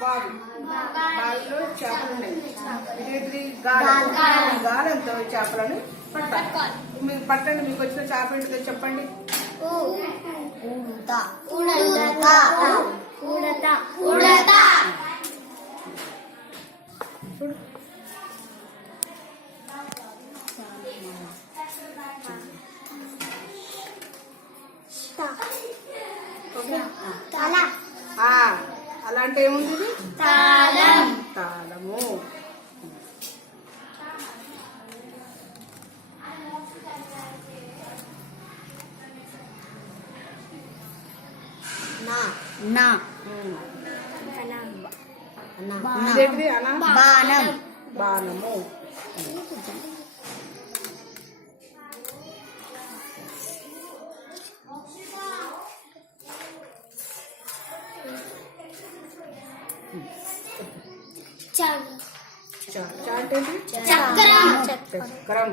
బావి, బావిలో చేపలు ఉన్నాయి. ఇదేంటిది? గాలం. గాలంతో చేపలను పట్టాలి. మీరు పట్టండి. మీకు వచ్చిన చేప ఏంటిదో చెప్పండి. అలా అంటే ఏముంది? తాళము. బాణము. చక్రం.